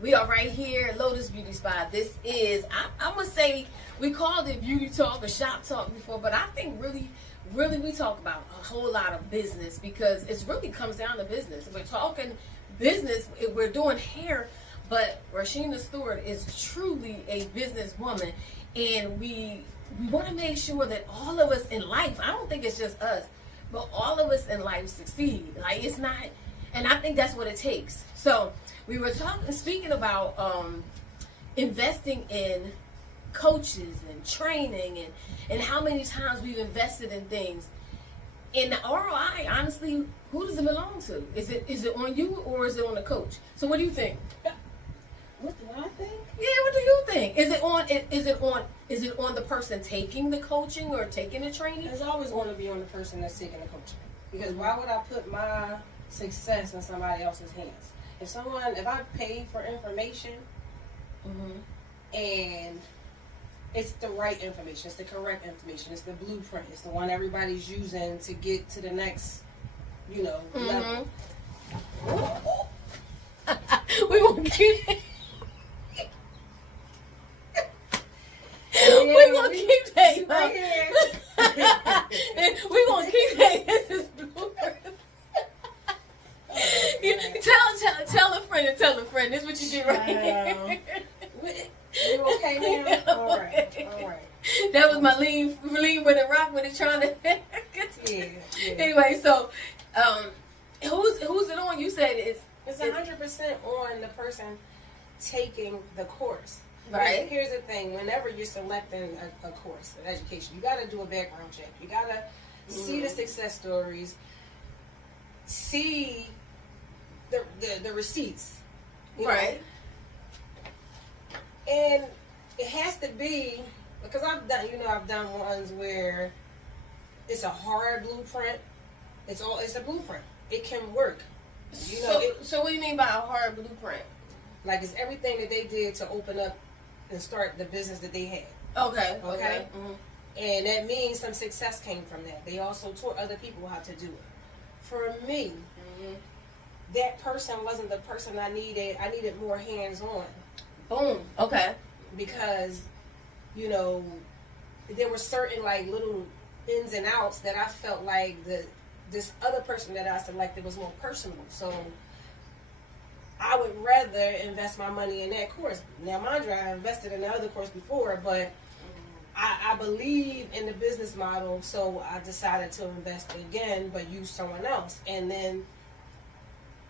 We are right here at Lotus Beauty Spa. This is, I'm going to say, we called it beauty talk or shop talk before, but I think really we talk about a whole lot of business because it really comes down to business. We're talking business, we're doing hair, but Rasheena Stewart is truly a businesswoman, and we want to make sure that all of us in life, I don't think it's just us, but all of us in life succeed. Like, it's not, and I think that's what it takes. So we were speaking about investing in coaches and training and how many times we've invested in things. In the ROI, honestly, who does it belong to? Is it on you or is it on the coach? So what do you think? What do I think? Yeah, what do you think? Is it on the person taking the coaching or taking the training? It's always going to be on the person that's taking the coaching. Because why would I put my success in somebody else's hands? If I pay for information and it's the right information, it's the correct information, it's the blueprint, it's the one everybody's using to get to the next, level. We won't keep it. We're going to keep that. Right here. We're going to keep that. This is blueprint. Tell a friend and tell a friend. This is what you do right here. You okay now? All right. That was my lean with a rock when it's trying to. Yeah. Anyway, so who's it on? You said it's 100% on the person taking the course. Right. Here's the thing: whenever you're selecting a course of education, you got to do a background check. You got to see the success stories, see the receipts, right? And it has to be, because I've done ones where it's a hard blueprint. It's a blueprint. It can work. So what do you mean by a hard blueprint? Like, it's everything that they did to open up and start the business that they had. Okay. Mm-hmm. And that means some success came from that. They also taught other people how to do it. For me, that person wasn't the person I needed. I needed more hands-on. Boom. Okay. Because, there were certain little ins and outs that I felt like this other person that I selected was more personal. So I would rather invest my money in that course. Now, mind you, I invested in the other course before, but I believe in the business model, so I decided to invest again, but use someone else. And then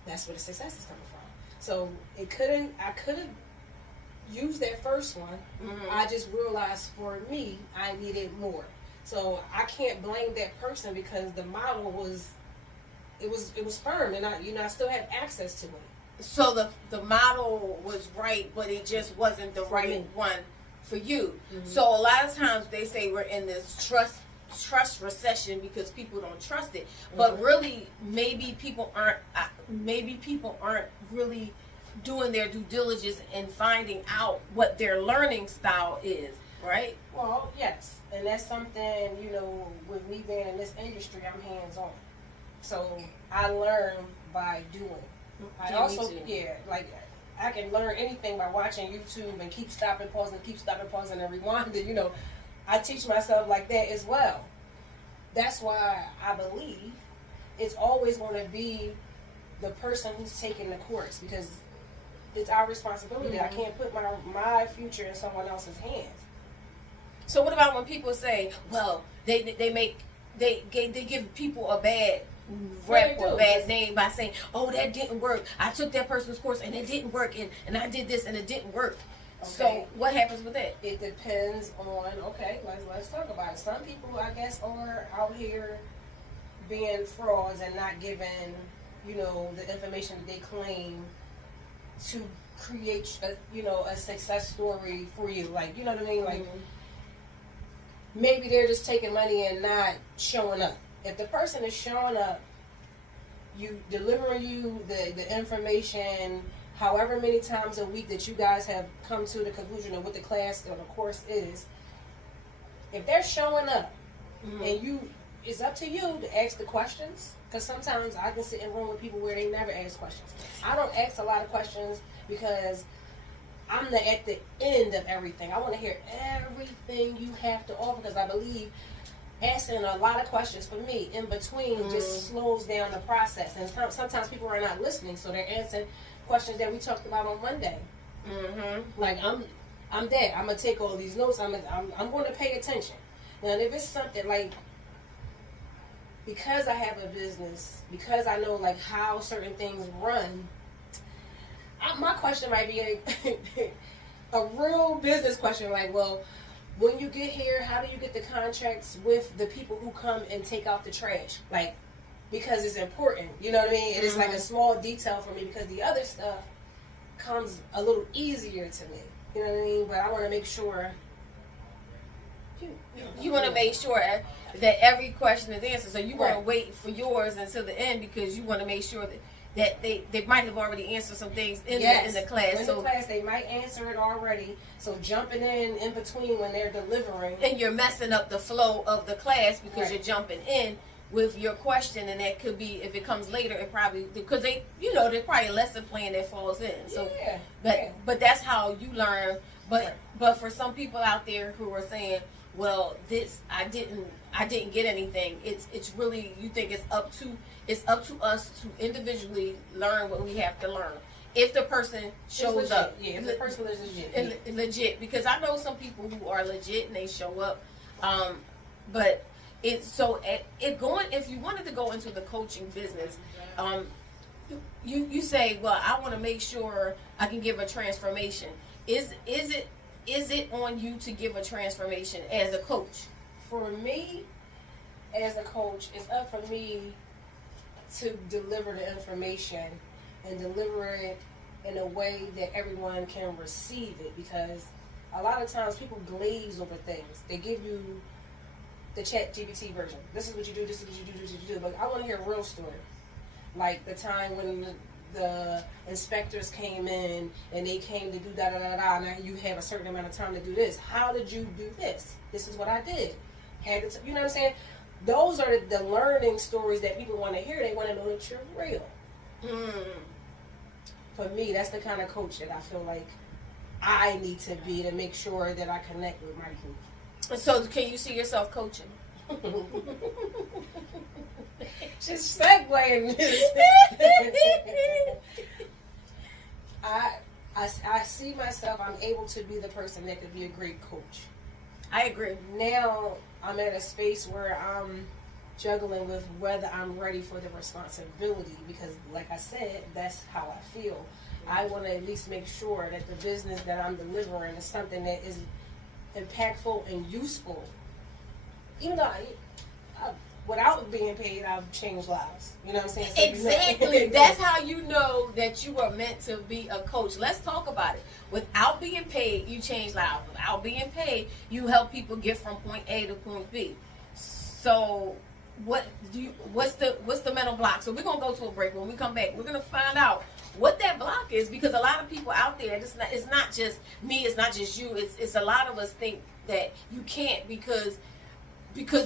that's where the success is coming from. So I could have used that first one. I just realized for me, I needed more. So I can't blame that person because the model was firm, and I still had access to it. So the model was right, but it just wasn't the right one for you. So a lot of times they say we're in this trust recession because people don't trust it. But really, maybe people aren't really doing their due diligence and finding out what their learning style is, right? Well, yes, and that's something, with me being in this industry, I'm hands-on. So I learn by doing. I I can learn anything by watching YouTube and keep stopping, pausing, and rewinding. I teach myself like that as well. That's why I believe it's always going to be the person who's taking the course, because it's our responsibility. I can't put my future in someone else's hands. So what about when people say, well, they give people a bad rep or bad name by saying, oh, that didn't work. I took that person's course and it didn't work, and I did this and it didn't work. Okay. So what happens with that? It depends on, let's talk about it. Some people, I guess, are out here being frauds and not giving, the information that they claim to create a success story for you. You know what I mean? Maybe they're just taking money and not showing up. If the person is showing up, delivering you the information, however many times a week that you guys have come to the conclusion of what the class or the course is, if they're showing up and it's up to you to ask the questions. Because sometimes I can sit in a room with people where they never ask questions. I don't ask a lot of questions because I'm at the end of everything. I want to hear everything you have to offer because I believe asking a lot of questions for me in between just slows down the process. And sometimes people are not listening, so they're answering questions that we talked about on Monday. Like I'm there. I'm gonna take all these notes. I'm going to pay attention. Now, if it's something like, because I have a business, because I know like how certain things run, my question might be a real business question. Like, well, when you get here, how do you get the contracts with the people who come and take out the trash? Like, because it's important. You know what I mean? It is like a small detail for me because the other stuff comes a little easier to me. You know what I mean? But I want to make sure. You want to make sure that every question is answered. So you want to wait for yours until the end because you want to make sure that they might have already answered some things in the class. In the class, they might answer it already. So jumping in between when they're delivering. And you're messing up the flow of the class because you're jumping in with your question, and that could be, if it comes later, it probably, because they, there's probably a lesson plan that falls in. So, but that's how you learn. But for some people out there who are saying, well, this I didn't get anything. It's really, you think it's up to us to individually learn what we have to learn. If the person shows up, if the person is legit, legit, because I know some people who are legit and they show up, but it's so if you wanted to go into the coaching business, you say, well, I want to make sure I can give a transformation. Is it on you to give a transformation as a coach? For me, as a coach, it's up for me to deliver the information and deliver it in a way that everyone can receive it, because a lot of times people glaze over things. They give you the ChatGPT version. This is what you do, this is what you do, this is what you do. But I want to hear a real story. Like the time when the inspectors came in and they came to do da da da da. Now you have a certain amount of time to do this. How did you do this? This is what I did. You know what I'm saying? Those are the learning stories that people want to hear. They want to know that you're real. For me, that's the kind of coach that I feel like I need to be to make sure that I connect with my group. So, can you see yourself coaching? Just segueing this. I see myself, I'm able to be the person that could be a great coach. I agree. Now I'm at a space where I'm juggling with whether I'm ready for the responsibility, because like I said, that's how I feel. I want to at least make sure that the business that I'm delivering is something that is impactful and useful. Even though without being paid, I've changed lives. You know what I'm saying? So exactly. That's how you know that you are meant to be a coach. Let's talk about it. Without being paid, you change lives. Without being paid, you help people get from point A to point B. So what's the mental block? So we're gonna go to a break. When we come back, we're gonna find out what that block is, because a lot of people out there, it's not just me, it's not just you, it's a lot of us think that you can't because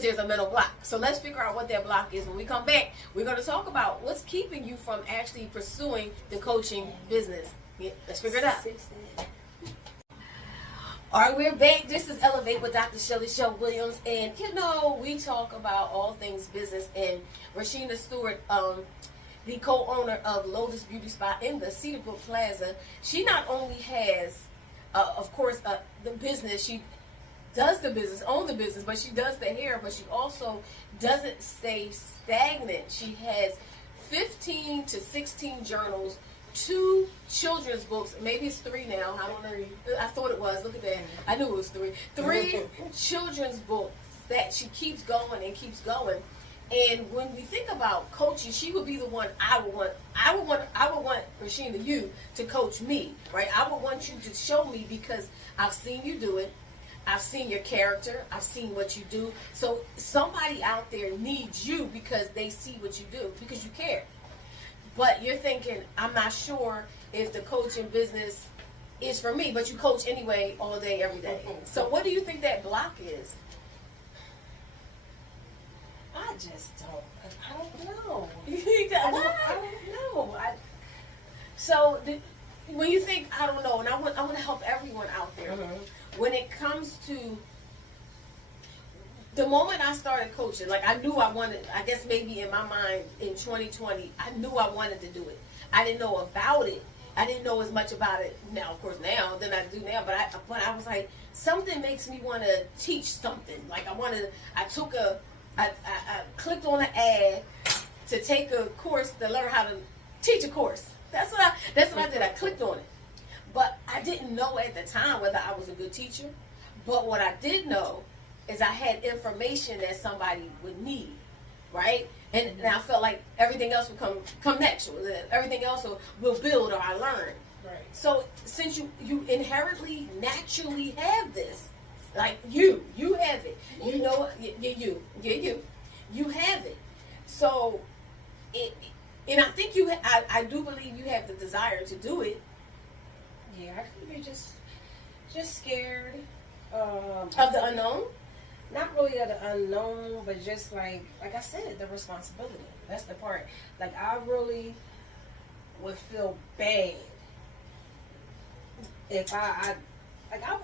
there's a mental block. So let's figure out what that block is. When we come back, we're going to talk about what's keeping you from actually pursuing the coaching business. Yeah, let's figure it out. All right, we're back. This is Elevate with Dr. Shelly Shell Williams, and we talk about all things business. And Rasheena Stewart, the co-owner of Lotus Beauty Spa in the Cedar Brook Plaza, she not only has, of course, the business. She does the business, own the business, but she does the hair, but she also doesn't stay stagnant. She has 15 to 16 journals, 2 children's books, maybe it's 3 now, I don't know, I thought it was, look at that, I knew it was 3 children's books that she keeps going and keeps going. And when we think about coaching, she would be the one I would want Rasheena, you to coach me, right? I would want you to show me, because I've seen you do it. I've seen your character. I've seen what you do. So somebody out there needs you because they see what you do, because you care. But you're thinking, I'm not sure if the coaching business is for me, but you coach anyway all day, every day. So what do you think that block is? I just don't. I don't know. You think that? I don't know. when you think, I don't know, and I want to help everyone out there. When it comes to the moment I started coaching, like I knew I wanted, I guess maybe in my mind in 2020, I knew I wanted to do it. I didn't know about it. I didn't know as much about it now, of course, now than I do now. But I was like, something makes me want to teach something. Like I clicked on an ad to take a course to learn how to teach a course. That's what I did. I clicked on it. But I didn't know at the time whether I was a good teacher. But what I did know is I had information that somebody would need, right? And I felt like everything else would come next. Everything else will build or I learn. Right. So since you inherently, naturally have this, like you have it. You know, you have it. So and I think I do believe you have the desire to do it. Yeah, I could be just scared Of the unknown? Not really of the unknown, but just like I said, the responsibility. That's the part. Like, I really would feel bad if I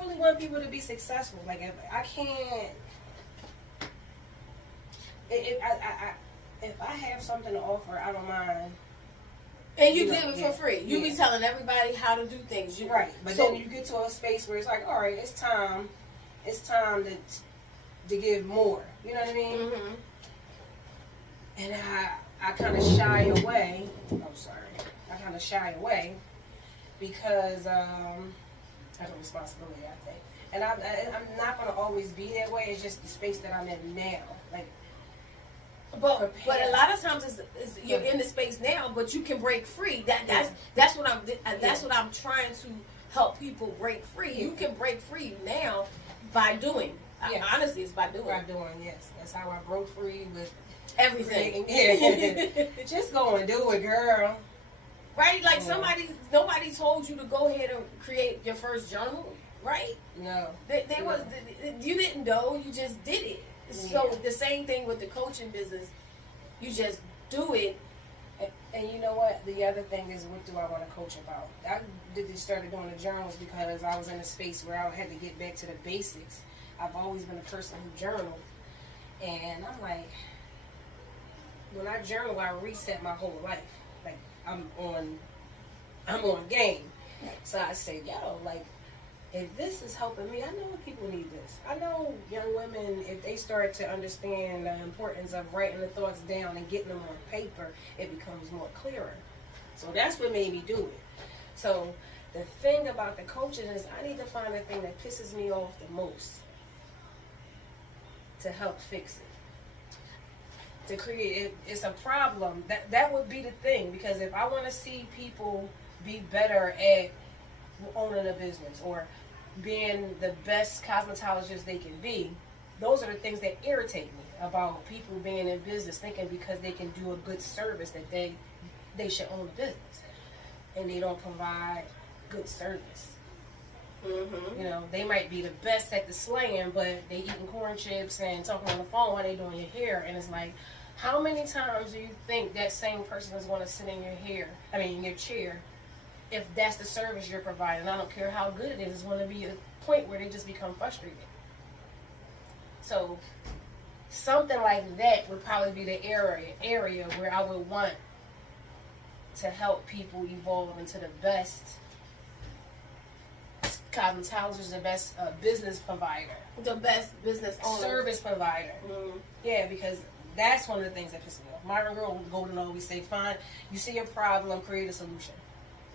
really want people to be successful. Like, if I can't, if I have something to offer, I don't mind. And you give it for free. You be telling everybody how to do things. Right. But then you get to a space where it's like, all right, it's time to give more. You know what I mean? Mm-hmm. And I kind of shy away. I'm sorry. I kind of shy away because that's a responsibility, I think. And I'm not going to always be that way. It's just the space that I'm in now. Like, but a lot of times you're in the space now, but you can break free. That's what I'm trying to help people break free. You can break free now by doing. Honestly, it's by doing. By doing, yes. That's how I broke free with everything. Just go and do it, girl. Right? Like nobody told you to go ahead and create your first journal, right? No. You didn't know. You just did it. So the same thing with the coaching business. You just do it. And you know what? The other thing is, what do I want to coach about? I started doing the journals because I was in a space where I had to get back to the basics. I've always been a person who journaled. And I'm like, when I journal, I reset my whole life. Like, I'm on game. So I say, like, if this is helping me, I know people need this. I know young women, if they start to understand the importance of writing the thoughts down and getting them on paper, it becomes more clearer. So that's what made me do it. So the thing about the coaching is I need to find the thing that pisses me off the most to help fix it. To create, it's a problem. That would be the thing, because if I want to see people be better at owning a business or being the best cosmetologist they can be, those are the things that irritate me about people being in business, thinking because they can do a good service that they should own a business, and they don't provide good service. Mm-hmm. You know, they might be the best at the slaying, but they eating corn chips and talking on the phone while they doing your hair, and it's like, how many times do you think that same person is going to sit in your chair, if that's the service you're providing? I don't care how good it is, it's going to be a point where they just become frustrated. So something like that would probably be the area where I would want to help people evolve into the best cosmetologist, the best business provider, the best business owner, service provider. Mm-hmm. Yeah, because that's one of the things that pisses me off. Myron Golden always say, "Fine, you see a problem, create a solution."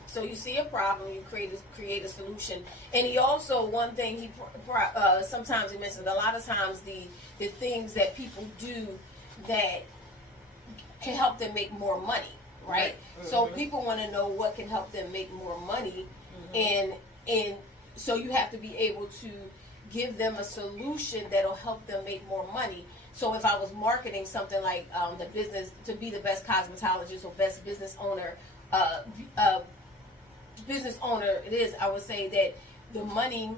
So you see a problem, you create a solution. And he also, one thing he sometimes he mentions, a lot of times the things that people do that can help them make more money, right? Mm-hmm. So people want to know what can help them make more money, mm-hmm. and so you have to be able to give them a solution that'll help them make more money. So if I was marketing something like the business to be the best cosmetologist or best business owner, it is, I would say that the money,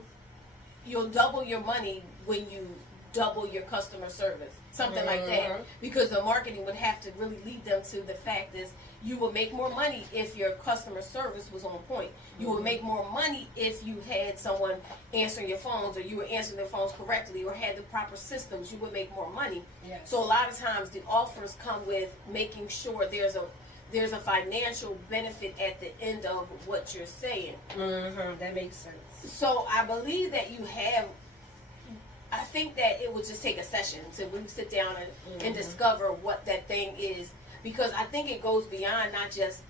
you'll double your money when you double your customer service, something like that, because the marketing would have to really lead them to the fact is you will make more money if your customer service was on point. You will make more money if you had someone answering your phones, or you were answering their phones correctly, or had the proper systems. You would make more money. Yes. So a lot of times the offers come with making sure there's a financial benefit at the end of what you're saying. That makes sense. So I believe that I think that it would just take a session to really sit down and discover what that thing is, because I think it goes beyond not just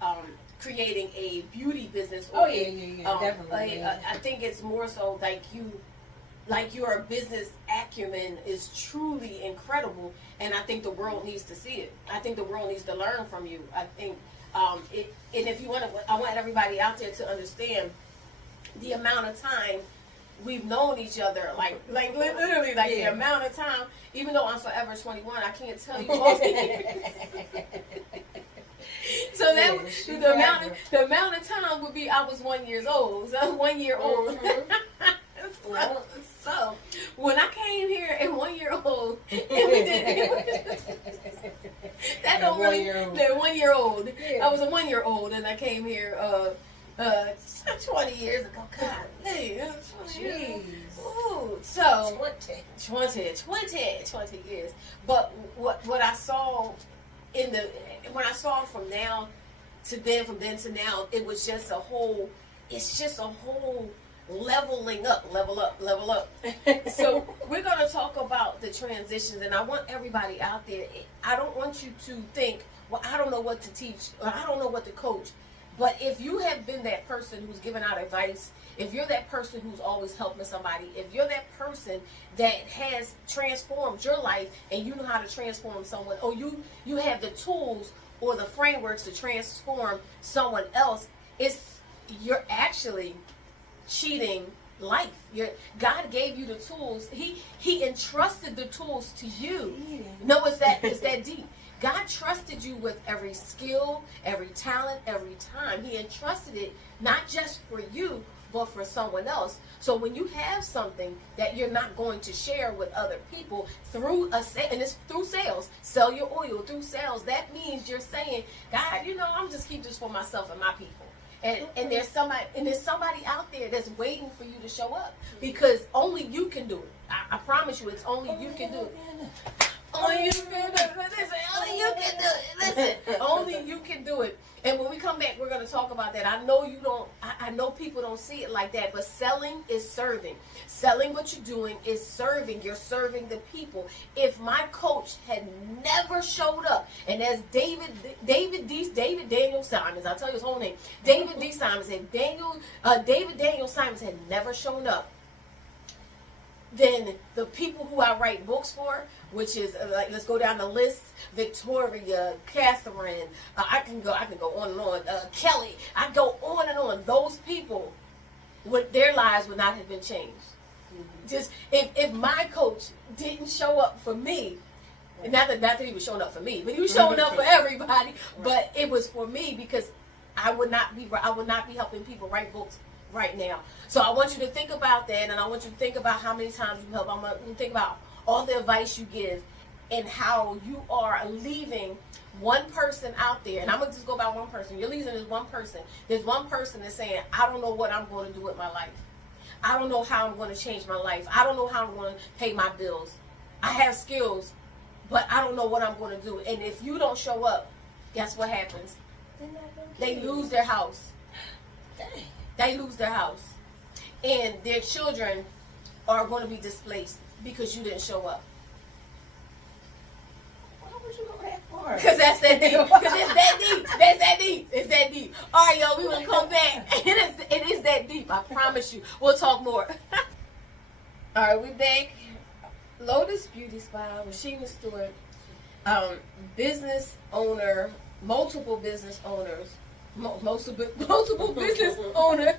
creating a beauty business. Or definitely. I think it's more so like your business acumen is truly incredible, and I think the world needs to see it. I think the world needs to learn from you. I think and if you want to, I want everybody out there to understand the amount of time we've known each other, like literally, the amount of time. Even though I'm forever 21, I can't tell you all the years. So the amount of time would be I was 1 year old. So 1 year old. So when I came here at 1 year old, and we did that don't really 1 year old. I was a 1 year old, and I came here 20 years ago. God, jeez. Ooh, so 20 years. But what I saw when I saw from now to then, from then to now, it was just a whole. It's just a whole leveling up, level up. So we're going to talk about the transitions, and I want everybody out there. I don't want you to think, well, I don't know what to teach, or I don't know what to coach. But if you have been that person who's giving out advice, if you're that person who's always helping somebody, if you're that person that has transformed your life and you know how to transform someone, or you have the tools or the frameworks to transform someone else, you're actually cheating life. God gave you the tools. He entrusted the tools to you. No, it's that deep. God trusted you with every skill, every talent, every time. He entrusted it not just for you, but for someone else. So when you have something that you're not going to share with other people through and it's through sales, sell your oil through sales, that means you're saying, God, I'm just keep this for myself and my people. And there's somebody out there that's waiting for you to show up, because only you can do it. I promise you, it's only you can do it. Only you can do it. Listen, only you can do it. Listen, only you can do it. And when we come back, we're going to talk about that. I know you don't. I know people don't see it like that, but selling is serving. Selling, what you're doing is serving. You're serving the people. If my coach had never showed up, and as David Daniel Simons, I'll tell you his whole name, David D. Simons, and David Daniel Simons had never shown up, then the people who I write books for, which is let's go down the list: Victoria, Catherine, I can go on and on. Kelly, I go on and on. Those people, their lives would not have been changed. Just if my coach didn't show up for me, not that he was showing up for me, but he was showing up for everybody. But it was for me, because I would not be helping people write books right now. So I want you to think about that, and I want you to think about how many times you help. I want you to think about all the advice you give, and how you are leaving one person out there. And I'm going to just go by one person. You're leaving this one person. There's one person that's saying, I don't know what I'm going to do with my life. I don't know how I'm going to change my life. I don't know how I'm going to pay my bills. I have skills, but I don't know what I'm going to do. And if you don't show up, guess what happens? They lose their house. They lose their house. And their children are going to be displaced because you didn't show up. Why would you go that far? Because that's that deep. Because it's that deep. That's that deep. It's that deep. All right, y'all, we will come back. It is that deep. I promise you. We'll talk more. All right, we're back. Lotus Beauty Spa, Rasheena Stewart, business owner, multiple business owners. Multiple business owner.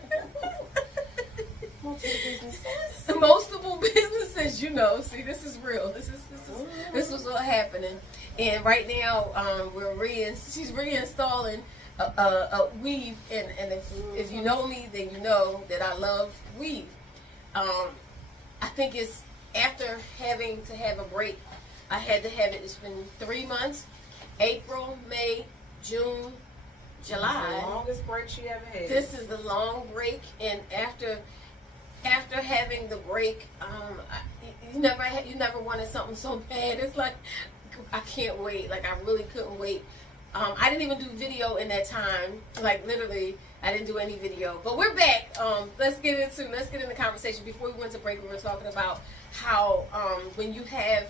Multiple businesses, see, this is real. This is what happening. And right now, she's reinstalling a weave, and if you know me, then you know that I love weave. I think it's after having to have a break, I had to have it. It's been 3 months: April, May, June, July. The longest break she ever had. This is the long break, and after having the break, you never wanted something so bad. It's like I can't wait. Like I really couldn't wait. I didn't even do video in that time. Like literally, I didn't do any video. But we're back. Let's get into conversation. Before we went to break, we were talking about how when you have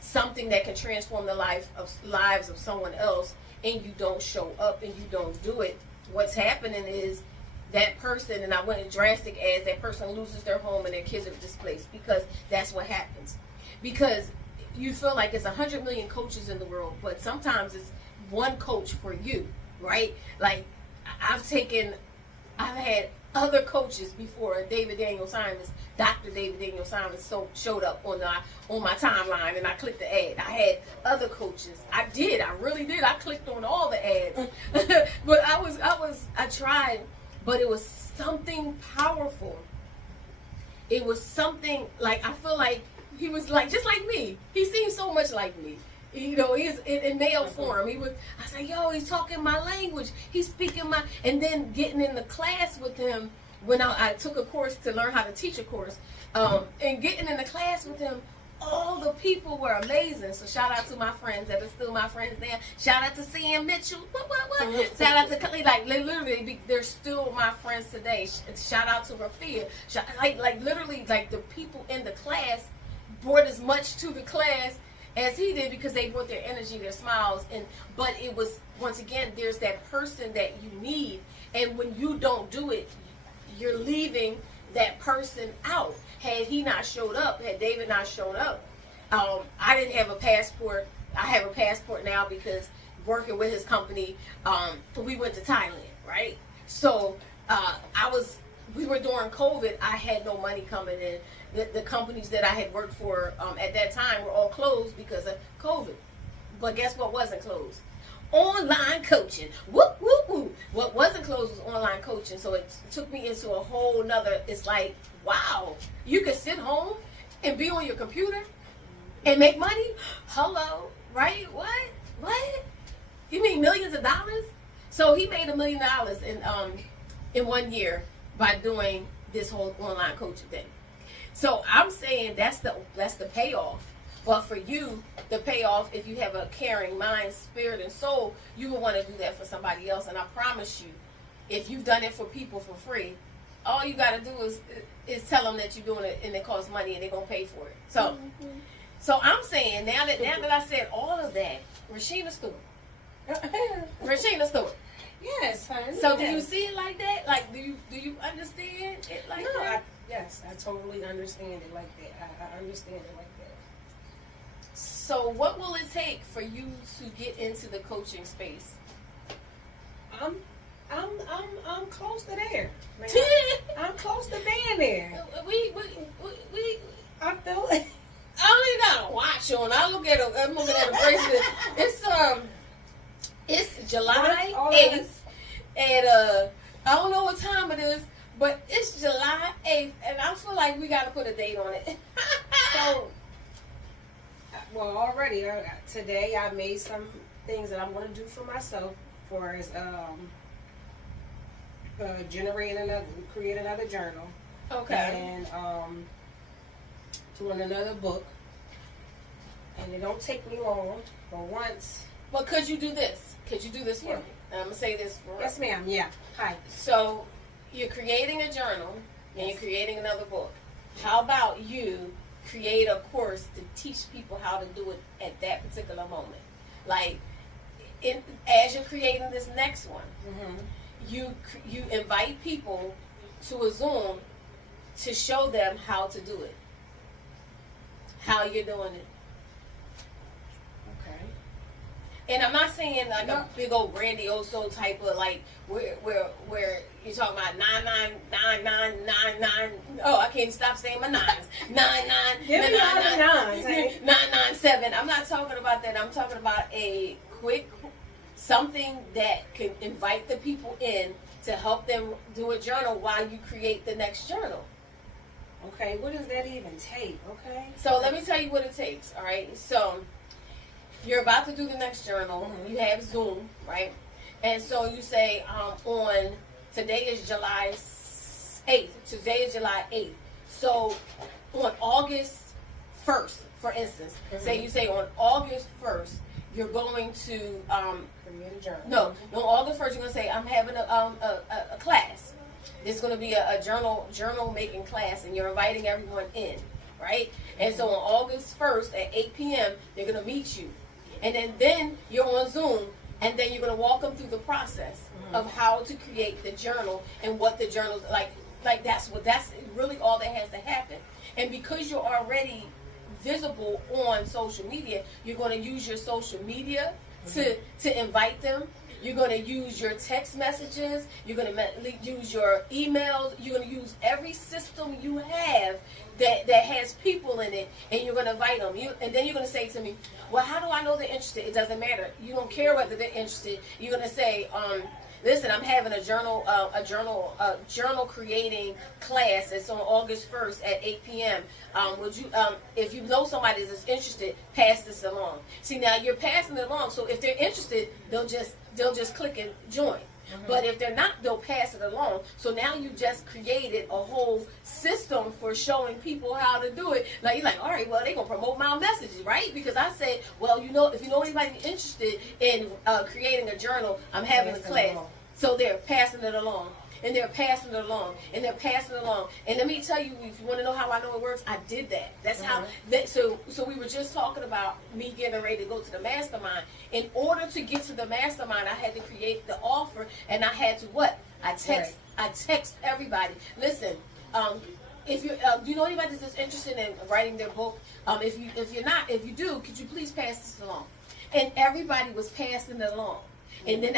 something that can transform the lives of someone else, and you don't show up and you don't do it, what's happening is that person, and I went as drastic as that person loses their home and their kids are displaced, because that's what happens. Because you feel like it's 100 million coaches in the world, but sometimes it's one coach for you, right? Like I've had other coaches before David Daniel Simons, Dr. David Daniel Simons showed up on my timeline, and I clicked the ad. I had other coaches. I really did. I clicked on all the ads. But I tried, but it was something powerful. It was something like, I feel like he was like, just like me. He seemed so much like me. You know, he's in male form. I was like, yo, he's talking my language. He's speaking my, and then getting in the class with him when I took a course to learn how to teach a course, and getting in the class with him, all the people were amazing. So shout out to my friends that are still my friends there. Shout out to CM Mitchell. What? Shout out to Kelly. Like literally, they're still my friends today. Shout out to Rafia. Like literally, like the people in the class brought as much to the class as he did, because they brought their energy, their smiles, but it was, once again, there's that person that you need, and when you don't do it, you're leaving that person out. Had he not showed up, had David not shown up, I didn't have a passport. I have a passport now because working with his company, we went to Thailand, right? So we were during COVID. I had no money coming in. The companies that I had worked for at that time were all closed because of COVID. But guess what wasn't closed? Online coaching. Whoop, whoop, whoop. What wasn't closed was online coaching. So it took me into a whole nother, it's like, wow, you could sit home and be on your computer and make money? Hello, right? What? You mean millions of dollars? So he made $1 million in 1 year by doing this whole online coaching thing. So I'm saying that's the payoff. But for you, the payoff, if you have a caring mind, spirit, and soul, you will want to do that for somebody else. And I promise you, if you've done it for people for free, all you got to do is tell them that you're doing it and it costs money and they're going to pay for it. So I'm saying, now that I said all of that, Rasheena Stewart. Rasheena Stewart. Yes, honey. So do you see it like that? Like, do you understand it like that? Yes, I totally understand it like that. I understand it like that. So what will it take for you to get into the coaching space? I'm close to there. I'm close to being there. I feel it. I don't even got a watch on. I'm looking at a bracelet. It's July 8th, and I don't know what time it is, but it's July 8th, and I feel like we got to put a date on it. So, well, already today I made some things that I'm going to do for myself, for as create another journal. Okay. And doing another book, and it don't take me long, but once. Well, could you do this? Could you do this for me? I'm going to say this for Yes, ma'am. Yeah. Hi. So, you're creating a journal, and you're creating another book. How about you create a course to teach people how to do it at that particular moment? Like, as you're creating this next one, you invite people to a Zoom to show them how to do it. How you're doing it. And I'm not saying like a big old grandioso type of like where you're talking about 99999. Oh, I can't stop saying my nines. 997. I'm not talking about that. I'm talking about a quick something that can invite the people in to help them do a journal while you create the next journal. Okay, what does that even take? Okay. So let me tell you what it takes. All right. So you're about to do the next journal. Mm-hmm. You have Zoom, right? And so you say on today is July 8th. Today is July 8th. So on August 1st, for instance, Mm-hmm. say on August 1st, you're going to Create a journal. no, on August 1st, you're going to say, I'm having a class. There's going to be a journal making class, and you're inviting everyone in, right? And so on August 1st at 8 p.m., they're going to meet you. And then you're on Zoom, and then you're going to walk them through the process of how to create the journal and what the journal's like. Like that's really all that has to happen. And because you're already visible on social media, you're going to use your social media to invite them. You're going to use your text messages. You're going to use your emails. You're going to use every system you have that has people in it, and you're going to invite them. And then you're going to say to me, well, how do I know they're interested? It doesn't matter. You don't care whether they're interested. You're going to say, listen, I'm having a journal creating class. It's on August 1st at 8 p.m. Would you, if you know somebody that's interested, pass this along. See, now you're passing it along. So if they're interested, they'll just click and join. But if they're not, they'll pass it along. So now you just created a whole system for showing people how to do it. Like, you're like, all right, well, they're going to promote my messages, right? Because I said, well, if you know anybody interested in creating a journal, I'm having a class. So they're passing it along. And they're passing it along, and they're passing it along. And let me tell you, if you want to know how I know it works, I did that. That's how. So we were just talking about me getting ready to go to the mastermind. In order to get to the mastermind, I had to create the offer, and I had to what? I text everybody. Listen, if you do you know anybody that's interested in writing their book? If you do, could you please pass this along? And everybody was passing it along. And then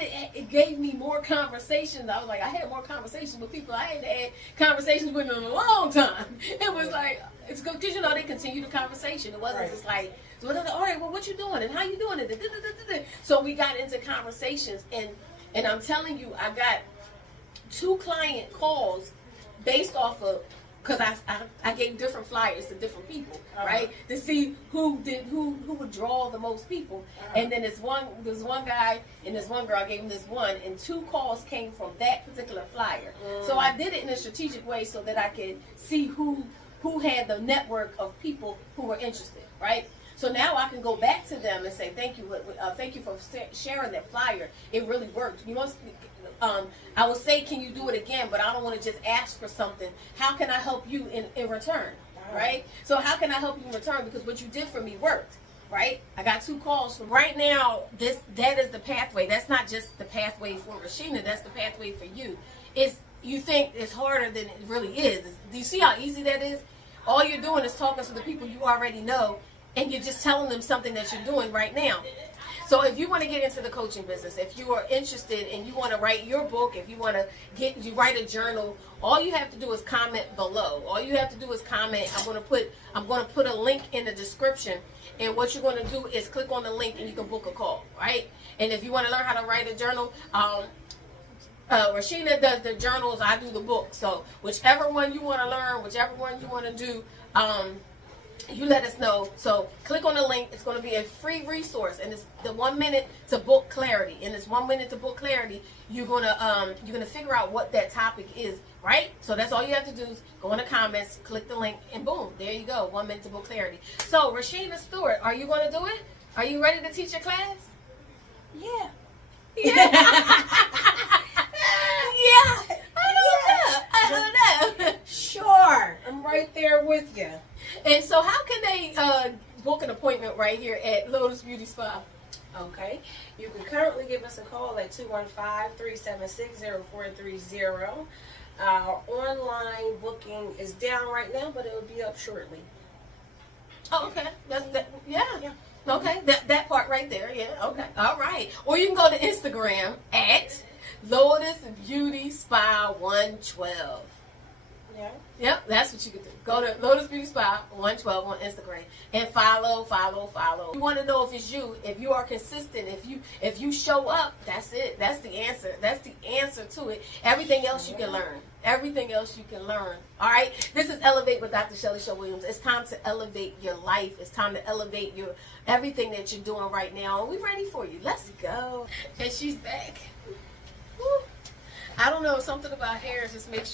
it gave me more conversations. I was like, I had more conversations with people I hadn't had conversations with in a long time. It was like, it's good because they continue the conversation. It wasn't just like, all right, well, what you doing and how you doing it? So we got into conversations, and I'm telling you, I got 2 client calls based off of. Because I gave different flyers to different people, right? To see who would draw the most people. And then there's one guy and this one girl, I gave him this one, and 2 calls came from that particular flyer. So I did it in a strategic way so that I could see who had the network of people who were interested, right? So now I can go back to them and say, thank you for sharing that flyer. It really worked. I would say, can you do it again? But I don't want to just ask for something. How can I help you in return, right? So how can I help you in return? Because what you did for me worked, right? I got 2 calls from right now. That is the pathway. That's not just the pathway for Rasheena. That's the pathway for you. You think it's harder than it really is. Do you see how easy that is? All you're doing is talking to the people you already know, and you're just telling them something that you're doing right now. So if you want to get into the coaching business, if you are interested and you want to write your book, if you want to write a journal, all you have to do is comment below. All you have to do is comment. I'm going to put a link in the description, and what you're going to do is click on the link and you can book a call, right? And if you want to learn how to write a journal, Rasheena does the journals, I do the book. So whichever one you want to learn, whichever one you want to do, you let us know. So click on the link. It's going to be a free resource, and it's the 1 minute to book clarity. In this 1 minute to book clarity, you're gonna figure out what that topic is, right? So that's all you have to do is go in the comments, click the link, and boom, there you go. 1 minute to book clarity. So Rasheena Stewart, are you going to do it? Are you ready to teach a class? Yeah. Yeah. I don't know. Sure. I'm right there with you. And so how can they book an appointment right here at Lotus Beauty Spa? Okay. You can currently give us a call at 215-376-0430. Our online booking is down right now, but it will be up shortly. Oh, okay. Yeah. Okay. That part right there. Yeah. Okay. All right. Or you can go to Instagram at Lotus Beauty Spa 112. Yeah. Yep, that's what you can do. Go to Lotus Beauty Spa 112 on Instagram and follow. You want to know if it's you, if you are consistent, if you show up, that's it. That's the answer. That's the answer to it. Everything else you can learn. Everything else you can learn. All right. This is Elevate with Dr. Shelly Shell Williams. It's time to elevate your life. It's time to elevate your everything that you're doing right now. And we're ready for you. Let's go. And she's back. Woo. I don't know, something about hair just makes you